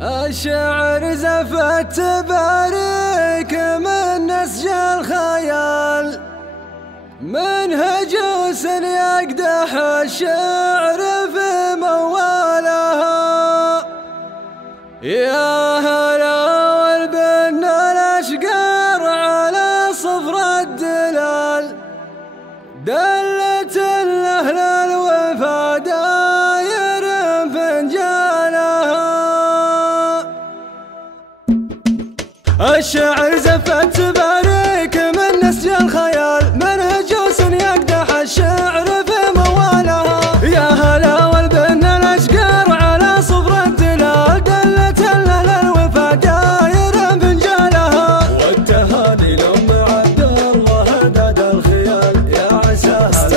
الشعر زفت تبارك من نسج الخيال، من هجوس يقدح الشعر في موالها. يا هلا والبن الأشقار على صفر الدلال، دلت الأهل الوفا داير فنجانها. الشعر زفت تبارك من نسج الخيال، من هجوس يقدح الشعر في موالها. يا هلا والبن الأشقار على صفر الدلال، دلت الأهل الوفا داير فنجانها. والتهاني لأم عبد الله هدد الخيال، يا عساها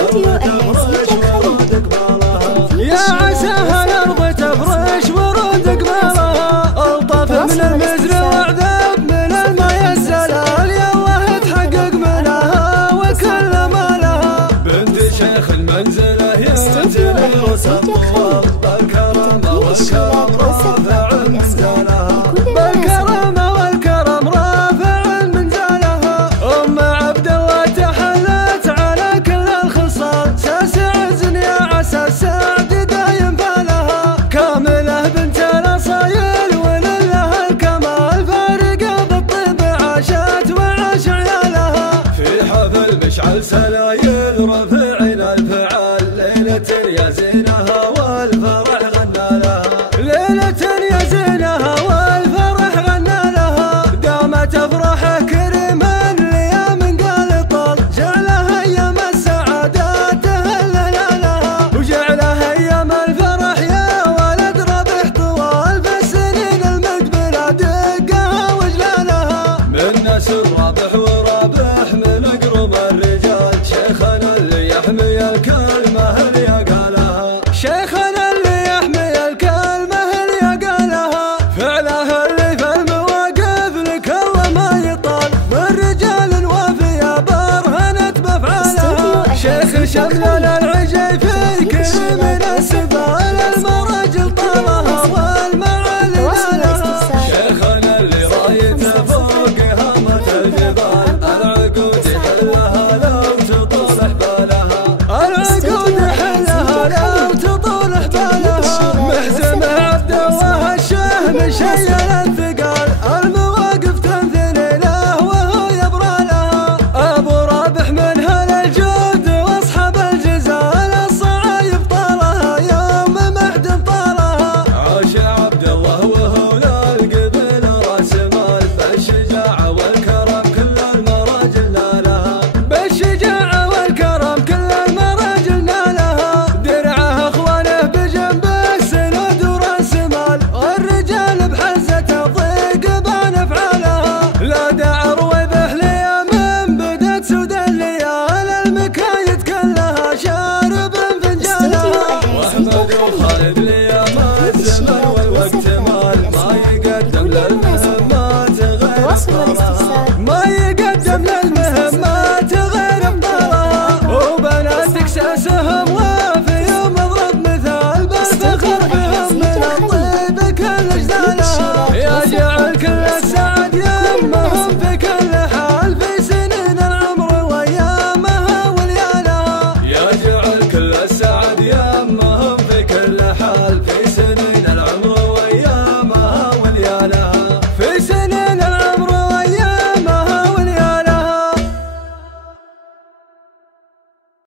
الأرض تفرش ورود قبالها. ألطف من المزرع وعذب من الماء الزلال، يالله تحقق منها وكل مالها. بنت شيخ المنزلة يا منزلي وسطوها، بالكرامة والكرم رافع منزلها، بالكرامة والكرم رافع منزلها. أم عبد الله تحلت على كل الخصال، ساس عزن يا عسى السعد دايم فالها. كاملة بنت الأصايل ولله الكمال، فارقة بالطيب عاشت وعاش عيالها. في حفل مشعل سلايل رافعين الفعال، ليلة يا زينها والفرح غنى لها. ليلة يا زينها والفرح غنى لها. دامت أفراح كريما ليام قال طال، جعلها أيام السعادات تهلل لها. وجعلها أيام الفرح يا ولد ربح طوال، في السنين المقبلة دقها وجلالها. من ناس الرابح ورابح من أقرب الرجال، شيخنا اللي يحمي الكلمة اللي قالها. شيخنا اللي يحمي الكلمة اللي قالها. فعلها اللي في المواقف لك الله ما يطال، والرجال وافية برهنت بأفعالها. شيخ شمل العجيفي كل من السبال، المراجل طالها والمعالي لها. شيخنا اللي رايته فوق هامة الجبال، العقود يحلها لو تطول حبالها. العقود حلها لو تطول حبالها. محزم عبد الله الشهم شيء